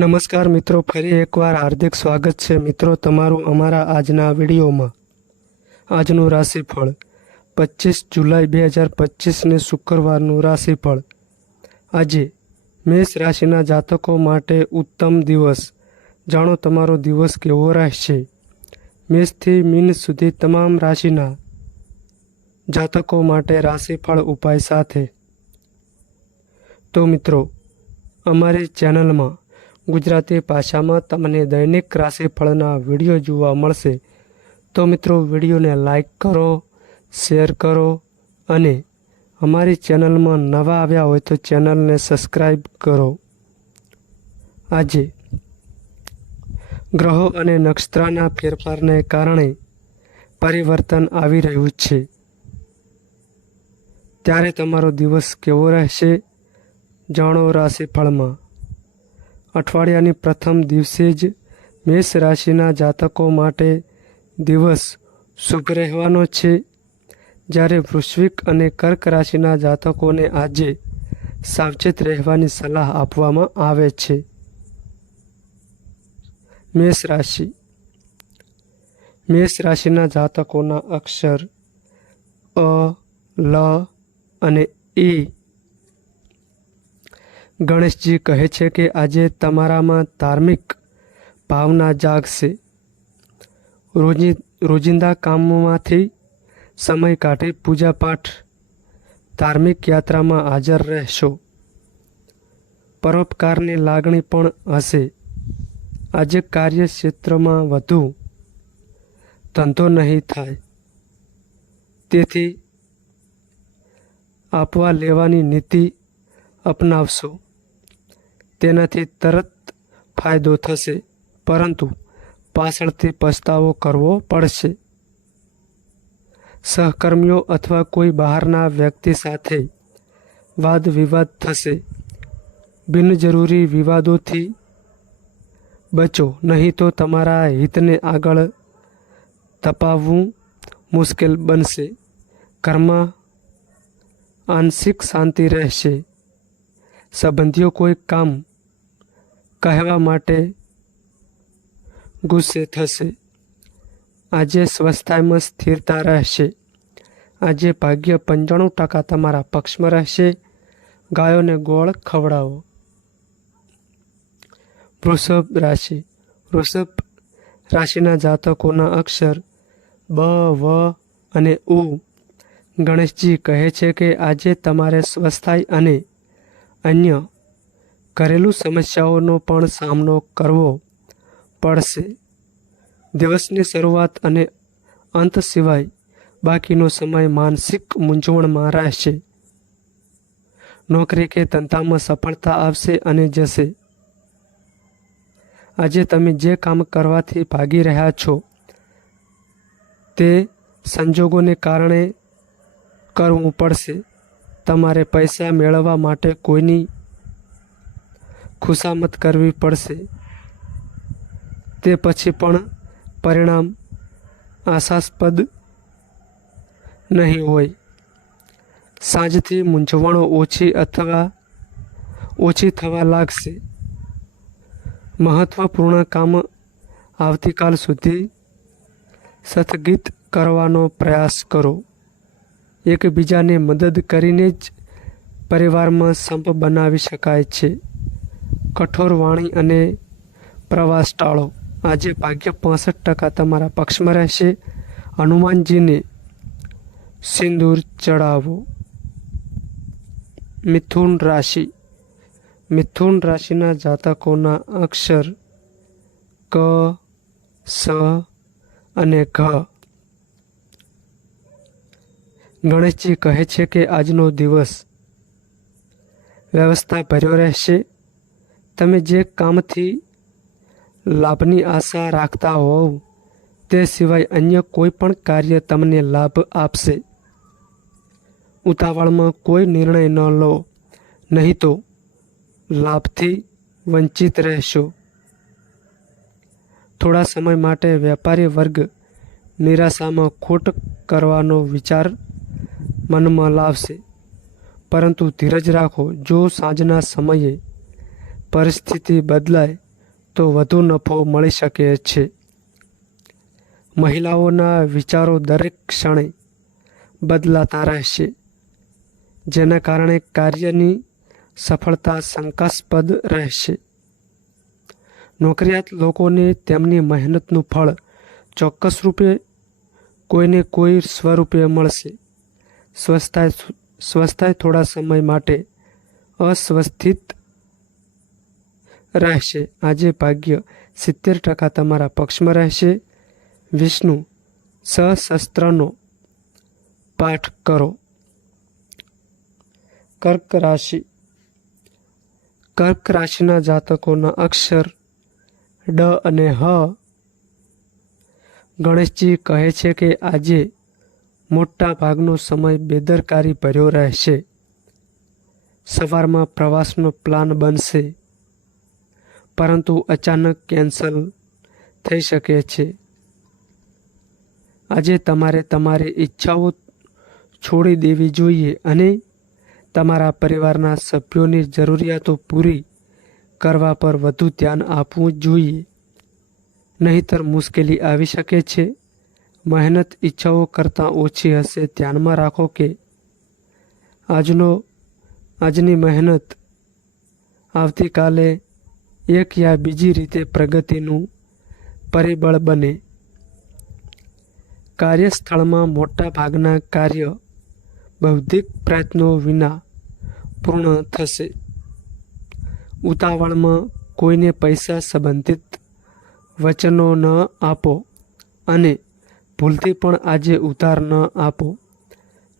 નમસ્કાર મિત્રો, ફરી એકવાર હાર્દિક સ્વાગત છે મિત્રો તમારું અમારા આજના વિડીયોમાં. આજનું રાશિફળ, પચીસ જુલાઈ બે હજાર પચીસને શુક્રવારનું રાશિફળ. આજે મેષ રાશિના જાતકો માટે ઉત્તમ દિવસ. જાણો તમારો દિવસ કેવો રહેશે? મેષથી મીન સુધી તમામ રાશિના જાતકો માટે રાશિફળ ઉપાય સાથે. તો મિત્રો, અમારી ચેનલમાં ગુજરાતી ભાષામાં તમને દૈનિક રાશિફળના વીડિયો જોવા મળશે. તો મિત્રો, વિડીયોને લાઈક કરો, શેર કરો અને અમારી ચેનલમાં નવા આવ્યા હોય તો ચેનલને સબસ્ક્રાઈબ કરો. આજે ગ્રહો અને નક્ષત્રના ફેરફારને કારણે પરિવર્તન આવી રહ્યું છે. ત્યારે તમારો દિવસ કેવો રહેશે? જાણો રાશિફળમાં અઠવાડિયાની પ્રથમ દિવસે જ મેષ રાશિના જાતકો માટે દિવસ શુભ રહેવાનો છે. જ્યારે વૃશ્વિક અને કર્ક રાશિના જાતકોને આજે સાવચેત રહેવાની સલાહ આપવામાં આવે છે. મેષ રાશિ. મેષ રાશિના જાતકોના અક્ષર અ, લ અને ઈ ગણેશજી કહે છે કે આજે તમારામાં ધાર્મિક ભાવના જાગશે. રોજી, રોજિંદા કામમાંથી સમય કાઢી પૂજાપાઠ ધાર્મિક યાત્રામાં હાજર રહેશો. પરોપકારની લાગણી પણ હશે. આજે કાર્યક્ષેત્રમાં વધુ ધંધો નહીં થાય. તેથી આપવા લેવાની નીતિ અપનાવશો. તેનાથી તરત ફાયદો થશે, પરંતુ પાછળથી પસ્તાવો કરવો પડશે. સહકર્મીઓ અથવા કોઈ બહારના વ્યક્તિ સાથે વાદ વિવાદ થશે. બિનજરૂરી વિવાદોથી બચો, નહીં તો તમારા હિતને આગળ તપાવવું મુશ્કેલ બનશે. ઘરમાં આંશિક શાંતિ રહેશે. સંબંધીઓ કોઈ કામ કહેવા માટે ગુસ્સે થશે. આજે સ્વસ્થાયમાં સ્થિરતા રહેશે. આજે ભાગ્ય પંચાણું ટકા તમારા પક્ષમાં રહેશે. ગાયોને ગોળ ખવડાવો. વૃષભ રાશિ. વૃષભ રાશિના જાતકોના અક્ષર બ, વ અને ઉ. ગણેશજી કહે છે કે આજે તમારે સ્વસ્થાય અને અન્ય ઘરેલું સમસ્યાઓનો પણ સામનો કરવો પડશે. દિવસની શરૂઆત અને અંત સિવાય બાકીનો સમય માનસિક મૂંઝવણમાં રહેશે. નોકરી કે ધંધામાં સફળતા આવશે અને જશે. આજે તમે જે કામ કરવાથી ભાગી રહ્યા છો, તે સંજોગોને કારણે કરવું પડશે. તમારે પૈસા મેળવવા માટે કોઈની ખુશામત કરવી પડશે. તે પછી પણ પરિણામ આશાસ્પદ નહીં હોય. સાંજથી મૂંઝવણો ઓછી અથવા ઓછી થવા લાગશે. મહત્વપૂર્ણ કામ આવતીકાલ સુધી સ્થગિત કરવાનો પ્રયાસ કરો. એકબીજાને મદદ કરીને જ પરિવારમાં સંપ બનાવી શકાય છે. કઠોર વાણી અને પ્રવાસ ટાળો. આજે ભાગ્ય પાસઠ ટકા તમારા પક્ષમાં રહેશે. હનુમાનજીને સિંદૂર ચડાવો. મિથુન રાશિ. મિથુન રાશિના જાતકોના અક્ષર ક, સ અને ઘ. ગણેશજી કહે છે કે આજનો દિવસ વ્યવસ્થા ભર્યો રહેશે. તમે જે કામથી લાભની આશા રાખતા હોવ, તે સિવાય અન્ય કોઈ પણ કાર્ય તમને લાભ આપશે. ઉતાવળમાં કોઈ નિર્ણય ન લો, નહીં તો લાભથી વંચિત રહેશો. થોડા સમય માટે વેપારી વર્ગ નિરાશામાં ખોટ કરવાનો વિચાર મનમાં લાવશે. પરંતુ ધીરજ રાખો, જો સાંજના સમયે પરિસ્થિતિ બદલાય તો વધુ નફો મળી શકે છે. મહિલાઓના વિચારો દરેક ક્ષણે બદલાતા રહેશે, જેના કારણે કાર્યની સફળતા શંકાસ્પદ રહેશે. નોકરિયાત લોકોને તેમની મહેનતનું ફળ ચોક્કસ રૂપે કોઈને કોઈ સ્વરૂપે મળશે. સ્વસ્થાય સ્વસ્થાય થોડા સમય માટે અસ્વસ્થિત રહેશે. આજે ભાગ્ય સિત્તેર ટકા તમારા પક્ષમાં રહેશે. વિષ્ણુ સશસ્ત્રનો પાઠ કરો. કર્ક રાશિ. કર્ક રાશિના જાતકોના અક્ષર ડ અને હ ગણેશજી કહે છે કે આજે મોટા ભાગનો સમય બેદરકારી ભર્યો રહેશે. સવારમાં પ્રવાસનો પ્લાન બનશે. પરંતુ અચાનક કેન્સલ થઈ શકે છે. આજે તમારે તમારી ઈચ્છાઓ છોડી દેવી જોઈએ અને તમારા પરિવારના સભ્યોની જરૂરિયાતો પૂરી કરવા પર વધુ ધ્યાન આપવું જોઈએ. નહીતર મુશ્કેલી આવી શકે છે. મહેનત ઈચ્છાઓ કરતાં ઓછી હશે. ધ્યાનમાં રાખો કે આજનો, આજની મહેનત આવતીકાલે એક યા બીજી રીતે પ્રગતિનું પરિબળ બને. કાર્યસ્થળમાં મોટા ભાગના કાર્ય બૌદ્ધિક પ્રયત્નો વિના પૂર્ણ થશે. ઉતાવળમાં કોઈને પૈસા સંબંધિત વચનો ન આપો અને ભૂલથી પણ આજે ઉધાર ન આપો.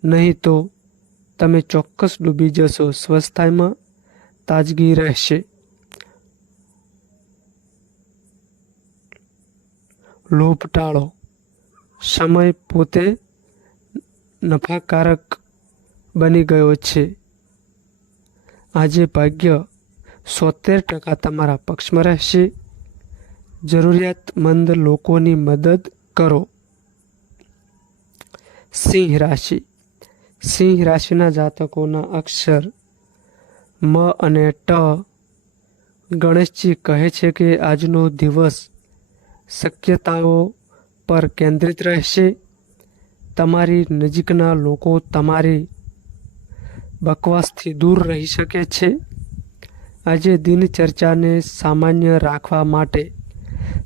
નહીં તો તમે ચોક્કસ ડૂબી જશો. સ્વસ્થાયમાં તાજગી રહેશે. લોભ ટાળો સમય પોતે નફાકારક બની ગયો છે. આજે ભાગ્ય સોતેર ટકા તમારા પક્ષમાં રહેશે. જરૂરિયાતમંદ લોકોની મદદ કરો. સિંહ રાશિ. સિંહ રાશિના જાતકોના અક્ષર મ અને ટ ગણેશજી કહે છે કે આજનો દિવસ શક્યતાઓ પર કેન્દ્રિત રહેશે. તમારી નજીકના લોકો તમારી બકવાસથી દૂર રહી શકે છે. આજે દિનચર્ચાને સામાન્ય રાખવા માટે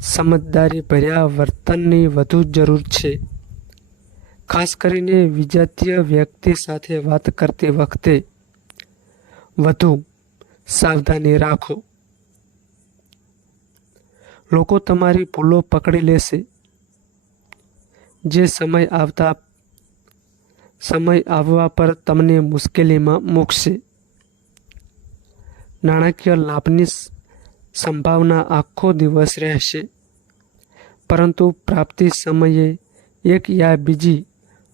સમજદારી ભર્યા વર્તનની વધુ જરૂર છે. ખાસ કરીને વિજાતીય વ્યક્તિ સાથે વાત કરતી વખતે વધુ સાવધાની રાખો. લોકો તમારી ભૂલો પકડી લેશે. જે સમય આવતા, સમય આવવા પર તમને મુશ્કેલીમાં મૂકશે. નાણાકીય લાભની સંભાવના આખો દિવસ રહેશે. પરંતુ પ્રાપ્તિ સમયે એક યા બીજી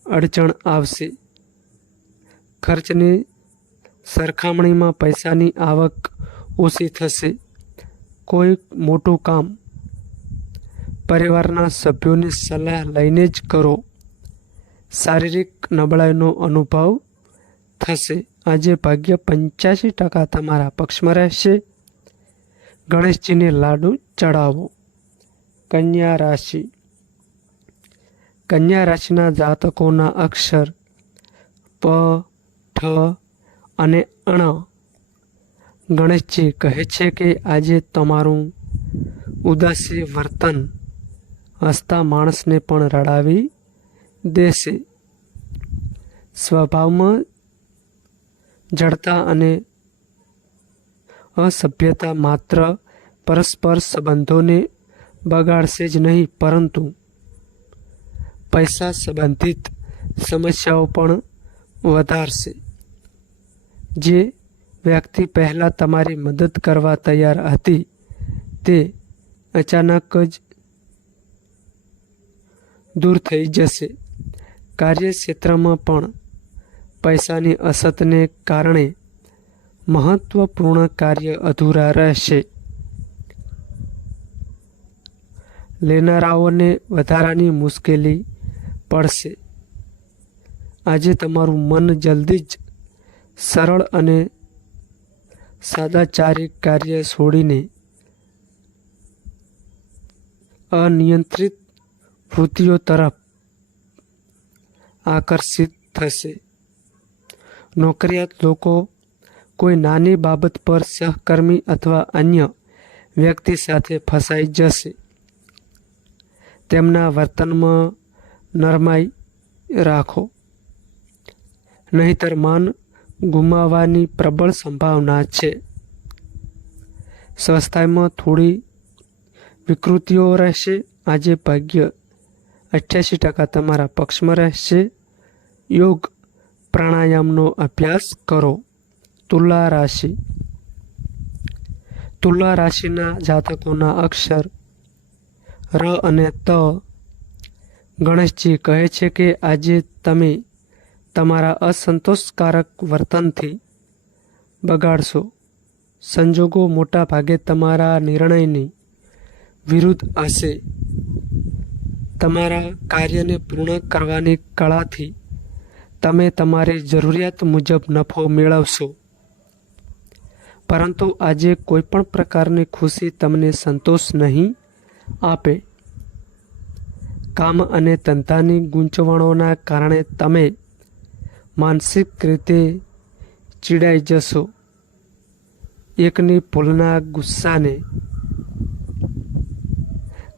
અડચણ આવશે. ખર્ચની સરખામણીમાં પૈસાની આવક ઓછી થશે. કોઈ મોટું કામ પરિવારના સભ્યોની સલાહ લઈને જ કરો. શારીરિક નબળાઈનો અનુભવ થશે. આજે ભાગ્ય પંચ્યાસી ટકા તમારા પક્ષમાં રહેશે. ગણેશજીને લાડુ ચડાવો. કન્યા રાશિ. કન્યા રાશિના જાતકોના અક્ષર પ, ઠ અને અણ. ગણેશજી કહે છે કે આજે તમારું ઉદાસી વર્તન હસતા માણસને પણ રડાવી દેશે. સ્વભાવમાં જડતા અને અસભ્યતા માત્ર પરસ્પર સંબંધોને બગાડશે જ નહીં, પરંતુ પૈસા સંબંધિત સમસ્યાઓ પણ વધારશે. જે વ્યક્તિ પહેલાં તમારી મદદ કરવા તૈયાર હતી તે અચાનક જ દૂર થઈ જશે. કાર્યક્ષેત્રમાં પણ પૈસાની અછતને કારણે મહત્વપૂર્ણ કાર્ય અધૂરા રહેશે. લેનારાઓને વધારાની મુશ્કેલી પડશે. આજે તમારું મન જલ્દી જ સરળ અને સાદાચારિક કાર્ય છોડીને અનિયંત્રિત વૃત્તિઓ તરફ આકર્ષિત થશે. નોકરિયાત લોકો કોઈ નાની બાબત પર સહકર્મી અથવા અન્ય વ્યક્તિ સાથે ફસાઈ જશે. તેમના વર્તનમાં નરમાઈ રાખો. નહીતર માન ગુમાવવાની પ્રબળ સંભાવના છે. સ્વસ્થાયમાં થોડી વિકૃતિઓ રહેશે. આજે ભાગ્ય અઠ્યાસી ટકા તમારા પક્ષમાં રહેશે. યોગ પ્રાણાયામનો અભ્યાસ કરો. તુલા રાશિ. તુલા રાશિના જાતકોના અક્ષર ર અને ત ગણેશજી કહે છે કે આજે તમે તમારા અસંતોષકારક વર્તનથી બગાડશો. સંજોગો મોટા ભાગે તમારા નિર્ણયની વિરુદ્ધ હશે. તમારા કાર્યને પૂર્ણ કરવાની કળાથી તમે તમારી જરૂરિયાત મુજબ નફો મેળવશો. પરંતુ આજે કોઈ પણ પ્રકારની ખુશી તમને સંતોષ નહીં આપે. કામ અને ધંધાની ગૂંચવણોના કારણે તમે માનસિક રીતે ચીડાઈ જશો. એકની ભૂલના ગુસ્સાને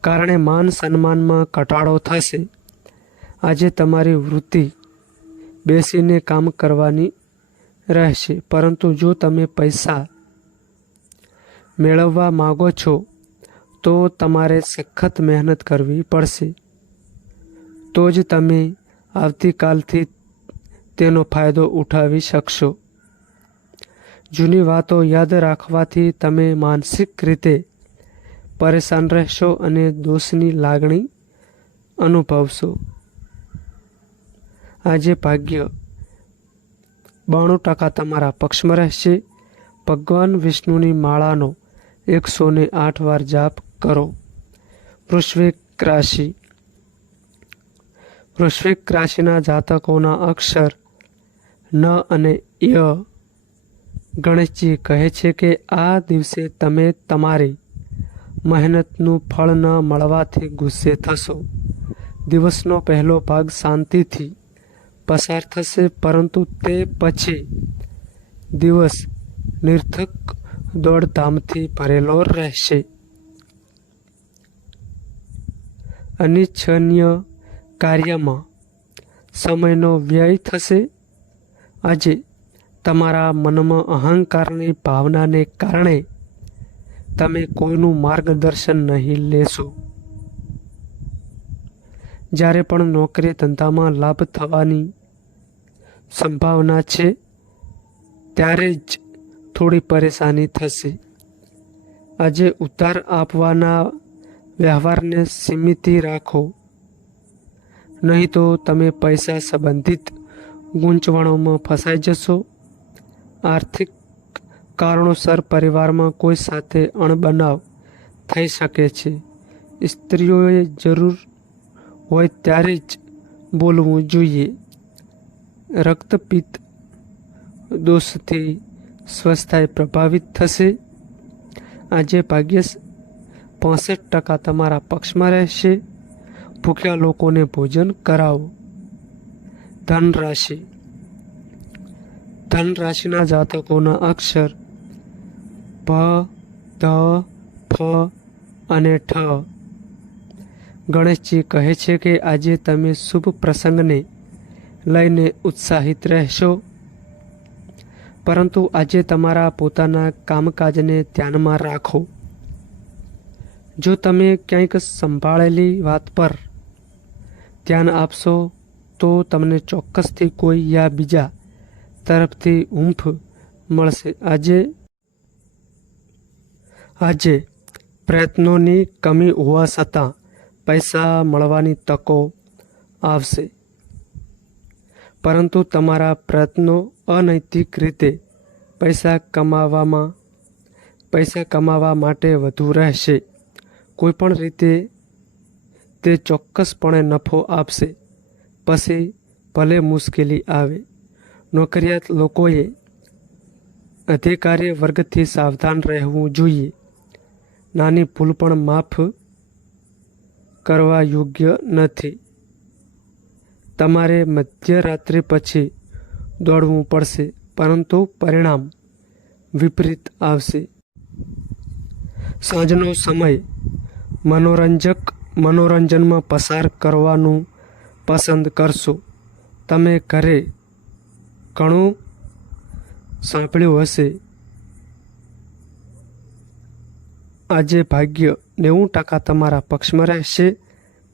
કારણે માન સન્માનમાં ઘટાડો થશે. આજે તમારી વૃત્તિ બેસીને કામ કરવાની રહેશે, પરંતુ જો તમે પૈસા મેળવવા માગો છો, તો તમારે સખત મહેનત કરવી પડશે. તો જ તમે આવતીકાલથી તેનો ફાયદો ઉઠાવી શકશો. જૂની વાતો યાદ રાખવાથી તમે માનસિક રીતે પરેશાન રહેશો અને દોષની લાગણી અનુભવશો. આજે ભાગ્ય બાણું ટકા તમારા પક્ષમાં રહેશે. ભગવાન વિષ્ણુની માળાનો એકસો ને આઠ વાર જાપ કરો. વૃશ્વિક રાશિ. વૃશ્વિક રાશિના જાતકોના અક્ષર ન અને ય ગણેશજી કહે છે કે આ દિવસે તમે તમારી મહેનતનું ફળ ન મળવાથી ગુસ્સે થશો. દિવસનો પહેલો ભાગ શાંતિથી પસાર થશે, પરંતુ તે પછી દિવસ નિર્થક દોડધામથી ભરેલો રહેશે. અનિચ્છનીય કાર્યમાં સમયનો વ્યય થશે. આજે તમારા મનમાં અહંકારની ભાવનાને કારણે તમે કોઈનું માર્ગદર્શન નહીં લેશો. જ્યારે પણ નોકરી ધંધામાં લાભ થવાની સંભાવના છે, ત્યારે જ થોડી પરેશાની થશે. આજે ઉતાર આપવાના વ્યવહારને સીમિત રાખો. નહીં તો તમે પૈસા સંબંધિત ગૂંચવણોમાં ફસાઈ જશો. આર્થિક કારણોસર પરિવારમાં કોઈ સાથે અણબનાવ થઈ શકે છે. સ્ત્રીઓએ જરૂર હોય ત્યારે જ બોલવું જોઈએ. રક્તપિત્ત દોષથી સ્વસ્થાય પ્રભાવિત થશે. આજે ભાગ્ય પાસઠ ટકા તમારા પક્ષમાં રહેશે. ભૂખ્યા લોકોને ભોજન કરાવો. ધન રાશિ ધન રાશિના જાતકોના અક્ષર ભ ધ ફ અને ઠ. ગણેશજી કહે છે કે આજે તમે શુભ પ્રસંગને લઈને ઉત્સાહિત રહેશો. પરંતુ આજે તમારા પોતાના કામકાજને ધ્યાનમાં રાખો. જો તમે ક્યાંક સંભાળેલી વાત પર ધ્યાન આપશો, તો તમને ચોક્કસથી કોઈ યા બીજા તરફથી ઊંફ મળશે. આજે આજે પ્રયત્નોની કમી હોવા છતાં પૈસા મળવાની તકો આવશે. પરંતુ તમારા પ્રયત્નો અનૈતિક રીતે પૈસા કમાવામાં, પૈસા કમાવા માટે વધુ રહેશે. કોઈપણ રીતે તે ચોક્કસપણે નફો આપશે. પછી ભલે મુશ્કેલી આવે. નોકરિયાત લોકોએ અધિકારી વર્ગથી સાવધાન રહેવું જોઈએ. નાની ભૂલ પણ માફ કરવા યોગ્ય નથી. તમારે મધ્યરાત્રિ પછી દોડવું પડશે, પરંતુ પરિણામ વિપરીત આવશે. સાંજનો સમય મનોરંજક મનોરંજનમાં પસાર કરવાનું પસંદ કરશો. તમે ઘરે ઘણું સાંભળ્યું હશે. આજે ભાગ્ય નેવું ટકા તમારા પક્ષમાં રહેશે.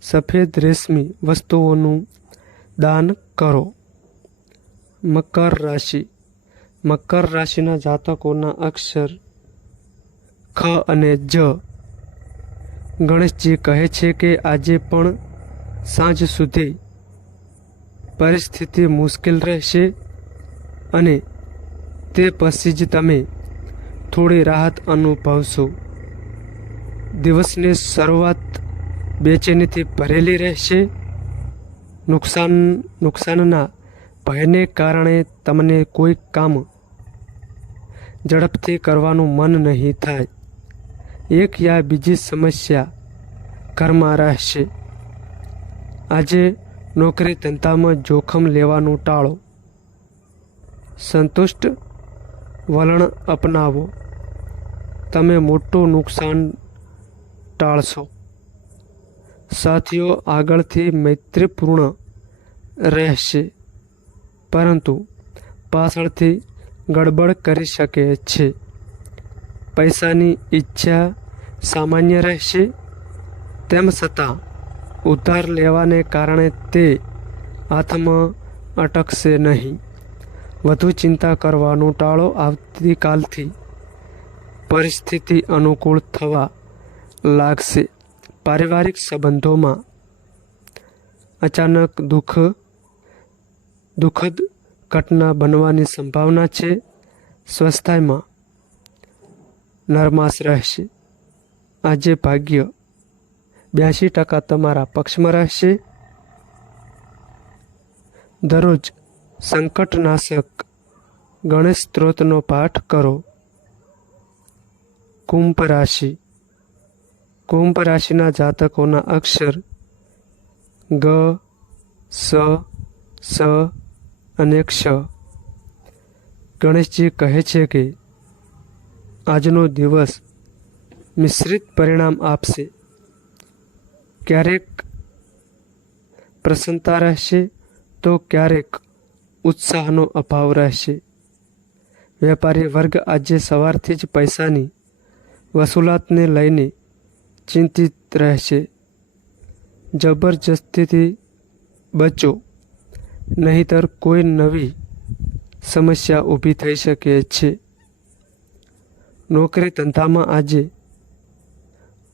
સફેદ રેશમી વસ્તુઓનું દાન કરો. મકર રાશિ. મકર રાશિના જાતકોના અક્ષર ખ અને જ. ગણેશજી કહે છે કે આજે પણ સાંજ સુધી પરિસ્થિતિ મુશ્કેલ રહેશે અને તે પછી જ તમે થોડી રાહત અનુભવશો. દિવસની શરૂઆત બેચેનીથી ભરેલી રહેશે. નુકસાન, નુકસાનના ભયને કારણે તમને કોઈ કામ ઝડપથી કરવાનું મન નહીં થાય. એક યા બીજી સમસ્યા ઘરમાં રહેશે. આજે નોકરી ધંધામાં જોખમ લેવાનું ટાળો. સંતુષ્ટ વલણ અપનાવો. તમે મોટું નુકસાન ટાળશો. સાથીઓ, આગળથી મૈત્રીપૂર્ણ રહેશે, પરંતુ પાછળથી ગડબડ કરી શકે છે. પૈસાની ઈચ્છા સામાન્ય રહેશે, તેમ છતાં ઉધાર લેવાને કારણે તે હાથમાં અટકશે નહીં. વધુ ચિંતા કરવાનું ટાળો આવતીકાલથી. પરિસ્થિતિ અનુકૂળ થવા લાગશે. પારિવારિક સંબંધોમાં અચાનક દુઃખ, દુઃખદ ઘટના બનવાની સંભાવના છે. સ્વસ્થાયમાં નરમાશ રહેશે. આજે ભાગ્ય બ્યાસી ટકા તમારા પક્ષમાં રહેશે. દરરોજ સંકટનાશક ગણેશ સ્ત્રોતનો પાઠ કરો. કુંભ રાશિ કુંભ રાશિના જાતકોના અક્ષર ગ, સ સ અને ક્ષ. ગણેશજી કહે છે કે આજનો દિવસ મિશ્રિત પરિણામ આપશે. ક્યારેક પ્રસન્નતા રહેશે તો ક્યારેક ઉત્સાહનો અભાવ રહેશે. વેપારી વર્ગ આજે સવારથી જ પૈસાની વસૂલાતને લઈને ચિંતિત રહેશે. જબરજસ્તીથી બચો. નહીતર કોઈ નવી સમસ્યા ઊભી થઈ શકે છે. નોકરી ધંધામાં આજે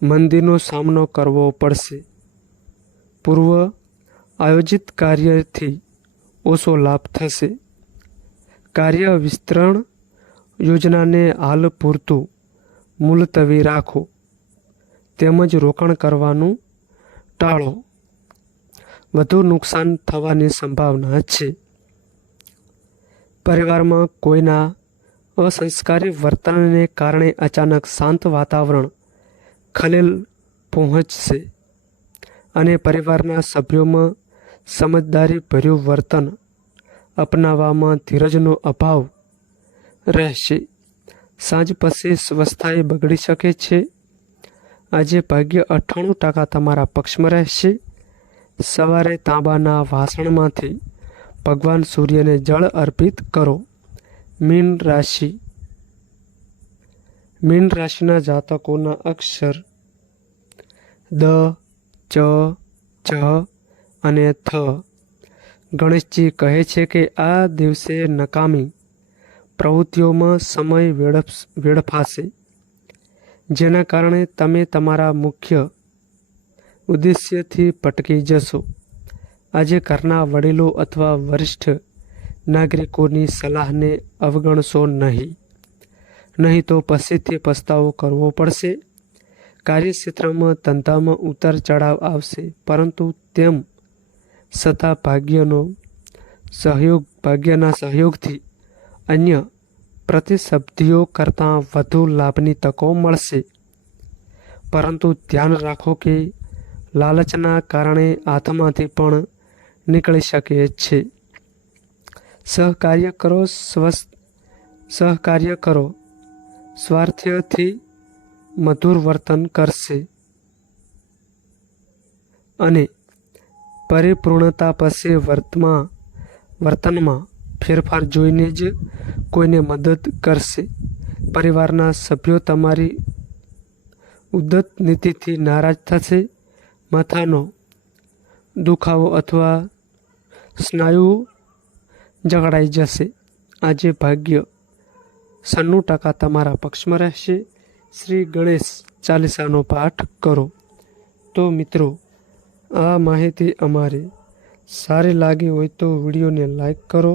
મંદીનો સામનો કરવો પડશે. પૂર્વ આયોજિત કાર્યથી ઓછો લાભ થશે. કાર્ય વિસ્તરણ યોજનાને હાલ પૂરતું મુલતવી રાખો. તેમજ રોકાણ કરવાનું ટાળો. વધુ નુકસાન થવાની સંભાવના છે. પરિવારમાં કોઈના અસંસ્કારી વર્તનને કારણે અચાનક શાંત વાતાવરણ ખલેલ પહોંચશે અને પરિવારના સભ્યોમાં સમજદારીભર્યું વર્તન અપનાવવામાં ધીરજનો અભાવ રહેશે. સાંજ પછી સ્વસ્થાએ બગડી શકે છે. આજે ભાગ્ય અઠ્ઠાણું ટકા તમારા પક્ષમાં રહેશે. સવારે તાંબાના વાસણમાંથી ભગવાન સૂર્યને જળ અર્પિત કરો. મીન રાશિ. મીન રાશિના જાતકોના અક્ષર દ, ચ જ અને થ. ગણેશજી કહે છે કે આ દિવસે નકામી પ્રવૃત્તિઓમાં સમય વેડફ, વેડફાશે. જેના કારણે તમે તમારા મુખ્ય ઉદ્દેશ્યથી ભટકી જશો. આજે ઘરના વડીલો અથવા વરિષ્ઠ નાગરિકોની સલાહને અવગણશો નહીં. નહીં તો પછીથી પસ્તાવો કરવો પડશે. કાર્યક્ષેત્રમાં ધંધામાં ઉતાર ચઢાવ આવશે, પરંતુ તેમ છતાં ભાગ્યનો સહયોગ, ભાગ્યના સહયોગથી અન્ય પ્રતિશબ્દીઓ કરતાં વધુ લાભની તકો મળશે. પરંતુ ધ્યાન રાખો કે લાલચના કારણે હાથમાંથી પણ નીકળી શકે છે. સહકાર્ય કરો, સ્વસ્થ સહકાર્ય કરો. સ્વાર્થ્યથી મધુર વર્તન કરશે. અને પરિપૂર્ણતા પછી વર્તમાં, વર્તનમાં ફેરફાર જોઈને જ કોઈને મદદ કરશે. પરિવારના સભ્યો તમારી ઉદ્દત નીતિથી નારાજ થશે. માથાનો દુખાવો અથવા સ્નાયુ જકડાઈ જશે. આજે ભાગ્ય સન્નું ટકા તમારા પક્ષમાં રહેશે. શ્રી ગણેશ ચાલીસાનો પાઠ કરો. તો મિત્રો, આ માહિતી અમારી સારી લાગી હોય તો વિડીયોને લાઈક કરો.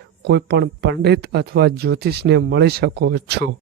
કોઈ પણ પંડિત અથવા જ્યોતિષને મળી શકો છો.